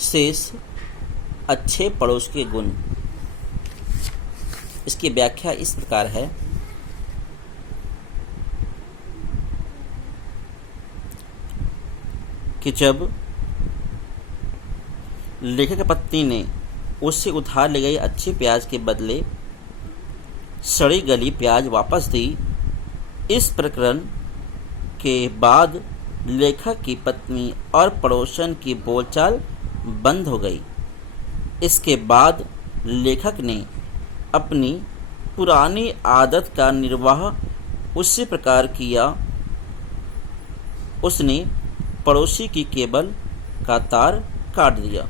शेष अच्छे पड़ोस के गुण। इसकी व्याख्या इस प्रकार है कि जब लेखक पत्नी ने उससे उधार ले गई अच्छे प्याज के बदले सड़ी गली प्याज वापस दी, इस प्रकरण के बाद लेखक की पत्नी और पड़ोसन की बोलचाल बंद हो गई। इसके बाद लेखक ने अपनी पुरानी आदत का निर्वाह उसी प्रकार किया। उसने पड़ोसी की केबल का तार काट दिया।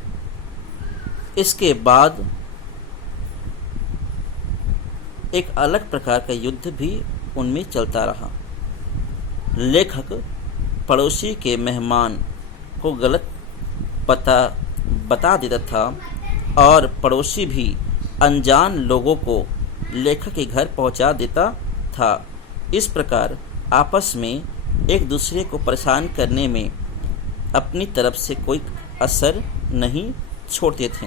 इसके बाद एक अलग प्रकार का युद्ध भी उनमें चलता रहा। लेखक पड़ोसी के मेहमान को गलत पता बता देता था और पड़ोसी भी अनजान लोगों को लेखक के घर पहुंचा देता था। इस प्रकार आपस में एक दूसरे को परेशान करने में अपनी तरफ से कोई असर नहीं छोड़ते थे।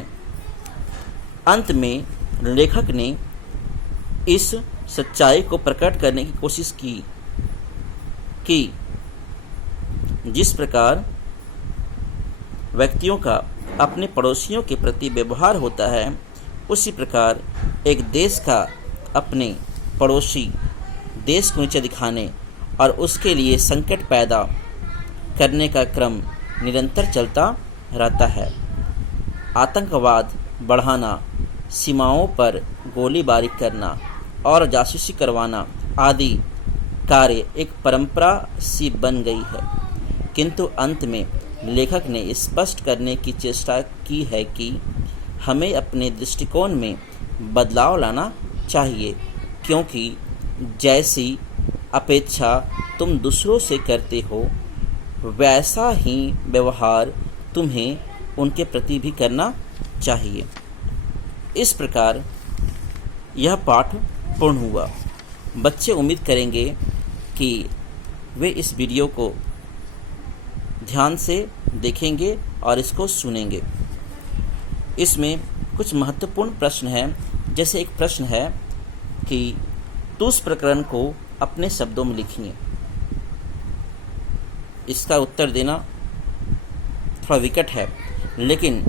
अंत में लेखक ने इस सच्चाई को प्रकट करने की कोशिश की कि जिस प्रकार व्यक्तियों का अपने पड़ोसियों के प्रति व्यवहार होता है, उसी प्रकार एक देश का अपने पड़ोसी देश को नीचे दिखाने और उसके लिए संकट पैदा करने का क्रम निरंतर चलता रहता है। आतंकवाद बढ़ाना, सीमाओं पर गोलीबारी करना और जासूसी करवाना आदि कार्य एक परंपरा सी बन गई है। किंतु अंत में लेखक ने स्पष्ट करने की चेष्टा की है कि हमें अपने दृष्टिकोण में बदलाव लाना चाहिए, क्योंकि जैसी अपेक्षा तुम दूसरों से करते हो, वैसा ही व्यवहार तुम्हें उनके प्रति भी करना चाहिए। इस प्रकार यह पाठ पूर्ण हुआ। बच्चे उम्मीद करेंगे कि वे इस वीडियो को ध्यान से देखेंगे और इसको सुनेंगे। इसमें कुछ महत्वपूर्ण प्रश्न हैं। जैसे एक प्रश्न है कि तुस प्रकरण को अपने शब्दों में लिखिए। इसका उत्तर देना थोड़ा विकट है, लेकिन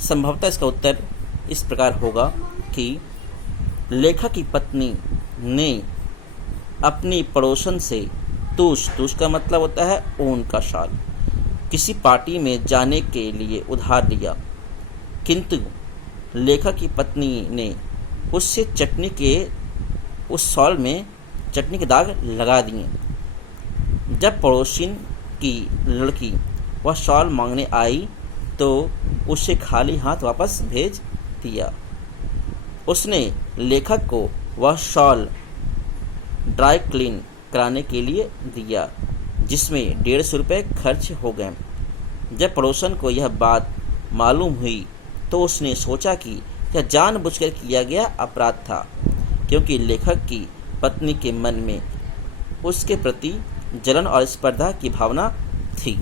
संभवतः इसका उत्तर इस प्रकार होगा कि लेखक की पत्नी ने अपनी पड़ोसन से तुष का मतलब होता है ऊन का शाल, किसी पार्टी में जाने के लिए उधार लिया, किंतु लेखक की पत्नी ने उससे चटनी के उस शॉल में चटनी के दाग लगा दिए। जब पड़ोसिन की लड़की वह शॉल मांगने आई तो उसे खाली हाथ वापस भेज दिया। उसने लेखक को वह शॉल ड्राई क्लीन कराने के लिए दिया, जिसमें 150 रुपये खर्च हो गए। जब पड़ोसन को यह बात मालूम हुई तो उसने सोचा कि यह जानबूझकर किया गया अपराध था, क्योंकि लेखक की पत्नी के मन में उसके प्रति जलन और स्पर्धा की भावना थी।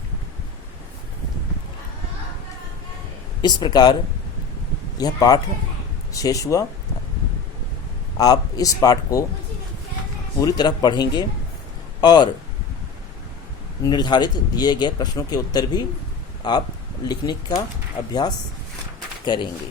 इस प्रकार यह पाठ शेष हुआ। आप इस पाठ को पूरी तरह पढ़ेंगे और निर्धारित दिए गए प्रश्नों के उत्तर भी आप लिखने का अभ्यास करेंगे।